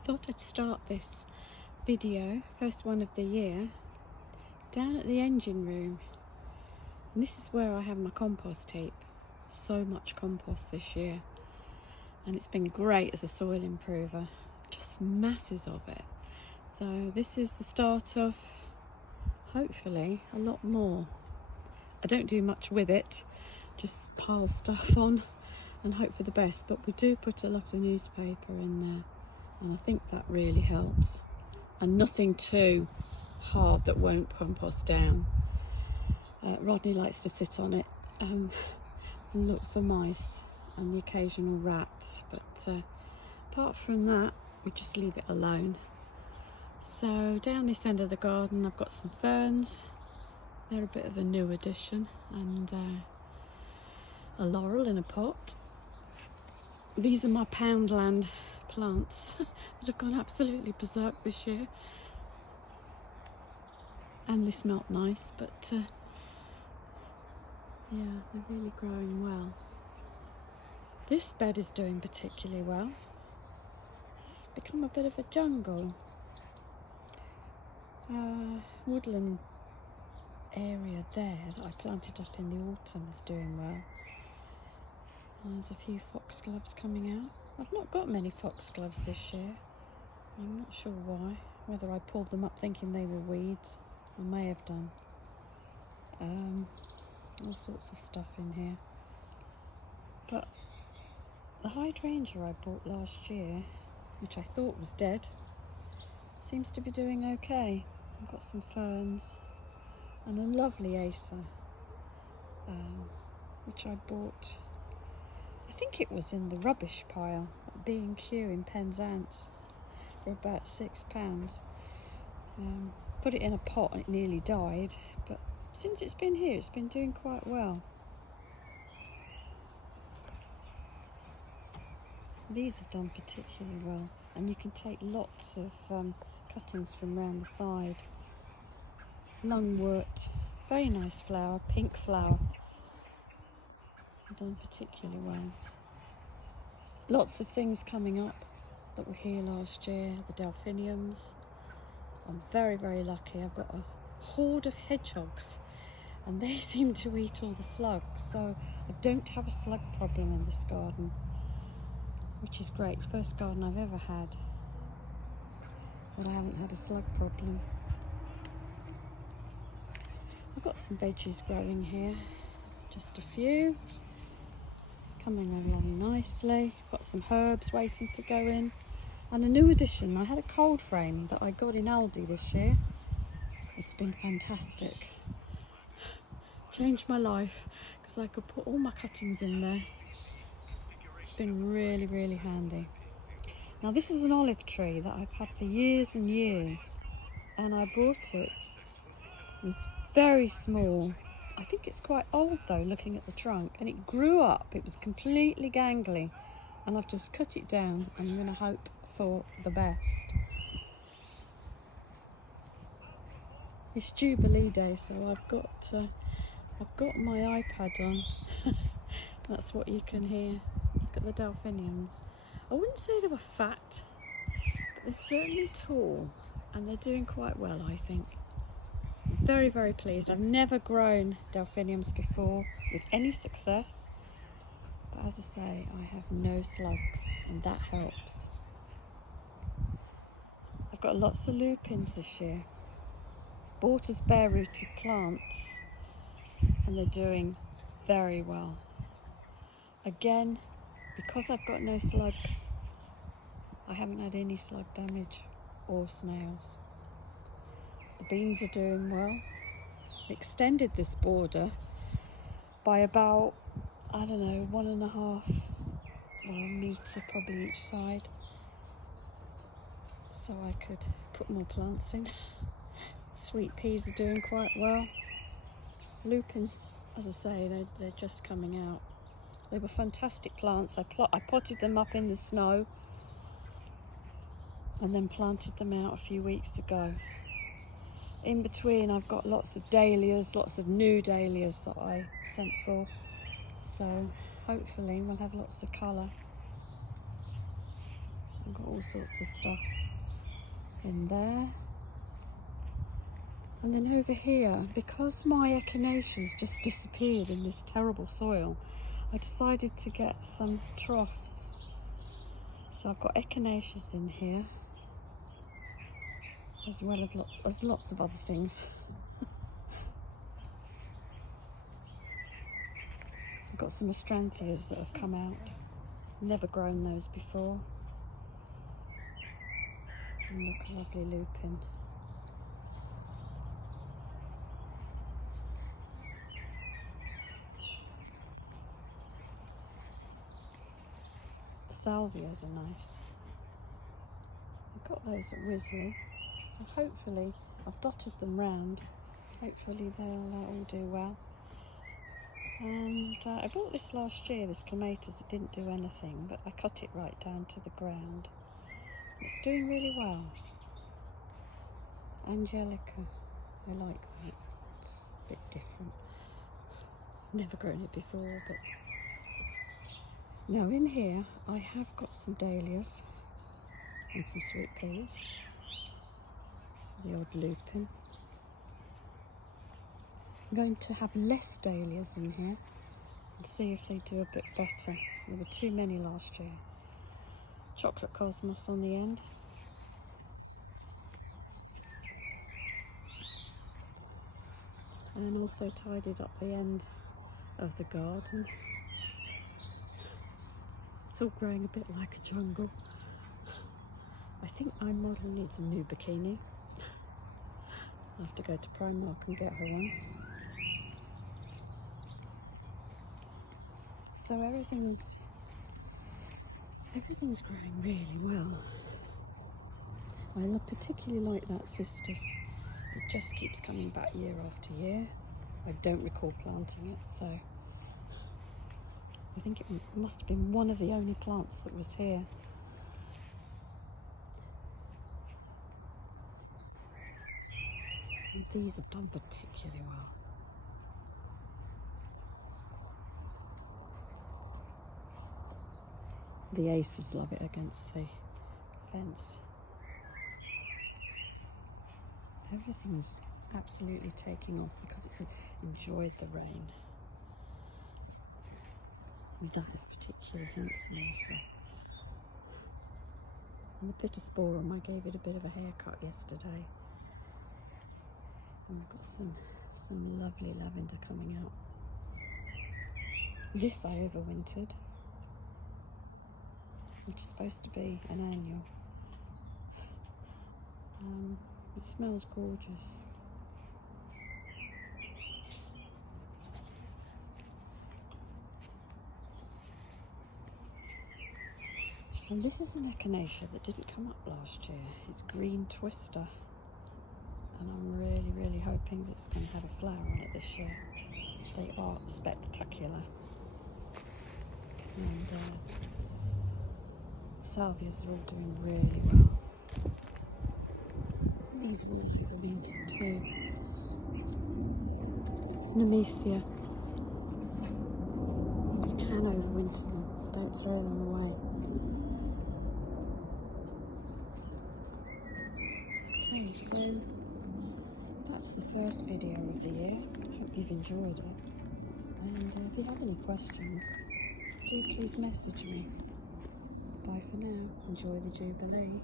I thought I'd start this video, first one of the year, down at the engine room. And this is where I have my compost heap. So much compost this year. And it's been great as a soil improver. Just masses of it. So this is the start of, hopefully, a lot more. I don't do much with it. Just pile stuff on and hope for the best. But we do put a lot of newspaper in there. And I think that really helps. And nothing too hard that won't compost down. Rodney likes to sit on it and look for mice and the occasional rats, but apart from that we just leave it alone. So down this end of the garden I've got some ferns. They're a bit of a new addition, and a laurel in a pot. These are my Poundland plants that have gone absolutely berserk this year, and they smelt nice, but yeah, they're really growing well. This bed is doing particularly well. It's become a bit of a jungle. Woodland area there that I planted up in the autumn is doing well. There's a few foxgloves coming out. I've not got many foxgloves this year. I'm not sure why. Whether I pulled them up thinking they were weeds. I may have done. All sorts of stuff in here. But the hydrangea I bought last year, which I thought was dead, seems to be doing okay. I've got some ferns and a lovely acer, which I bought, I think it was in the rubbish pile at B&Q in Penzance for about £6. Put it in a pot and it nearly died, but since it's been here it's been doing quite well. These have done particularly well, and you can take lots of cuttings from round the side. Lungwort, very nice flower, pink flower, done particularly well. Lots of things coming up that were here last year. The delphiniums. I'm very, very lucky. I've got a horde of hedgehogs and they seem to eat all the slugs, so I don't have a slug problem in this garden, which is great. First garden I've ever had that I haven't had a slug problem. I've got some veggies growing here, just a few, coming along nicely. Got some herbs waiting to go in, and a new addition. I had a cold frame that I got in Aldi this year. It's been fantastic. Changed my life because I could put all my cuttings in there. It's been really, really handy. Now this is an olive tree that I've had for years and years, and I bought it. It was very small. I think it's quite old though, looking at the trunk, and it grew up. It was completely gangly, and I've just cut it down. I'm going to hope for the best. It's Jubilee Day, so I've got my iPad on. That's what you can hear. Look at the delphiniums. I wouldn't say they were fat, but they're certainly tall, and they're doing quite well, I think. I'm very, very pleased. I've never grown delphiniums before with any success, but as I say, I have no slugs, and that helps. I've got lots of lupins this year. Bought as bare-rooted plants, and they're doing very well. Again, because I've got no slugs, I haven't had any slug damage or snails. The beans are doing well. I extended this border by about, I don't know, 1.5 metre probably each side, so I could put more plants in. Sweet peas are doing quite well. Lupins, as I say, they're just coming out. They were fantastic plants. I potted them up in the snow and then planted them out a few weeks ago. In between I've got lots of dahlias, lots of new dahlias that I sent for, so hopefully we'll have lots of colour. I've got all sorts of stuff in there. And then over here, because my echinaceas just disappeared in this terrible soil, I decided to get some troughs. So I've got echinaceas in here, as well as lots of other things. I've got some astrantheas that have come out. Never grown those before. And look, a lovely lupin. The salvias are nice. I've got those at Wisley, so hopefully I've dotted them round. Hopefully they'll all do well. And I bought this last year, this clematis. It didn't do anything, but I cut it right down to the ground. It's doing really well. Angelica, I like that. It's a bit different. Never grown it before, but now in here I have got some dahlias and some sweet peas, the odd lupin. I'm going to have less dahlias in here and see if they do a bit better. There were too many last year. Chocolate cosmos on the end. And also tidied up the end of the garden. It's all growing a bit like a jungle. I think my model needs a new bikini. I'll have to go to Primark and get her one. So everything's growing really well. I particularly like that cistus. It just keeps coming back year after year. I don't recall planting it, so I think it must have been one of the only plants that was here. And these have done particularly well. The aces love it against the fence. Everything's absolutely taking off because it's enjoyed the rain. And that is particularly handsome also. And the pittosporum, I gave it a bit of a haircut yesterday. And I've got some lovely lavender coming out. This I overwintered, which is supposed to be an annual. It smells gorgeous. And this is an echinacea that didn't come up last year. It's green twister. And I'm really, really hoping that it's going to have a flower on it this year. They are spectacular. And salvias are all doing really well. These will overwinter too. Nemesia. You can overwinter them. Don't throw them away. Okay, so that's the first video of the year. Hope you've enjoyed it. And if you have any questions, do please message me. Bye for now. Enjoy the Jubilee.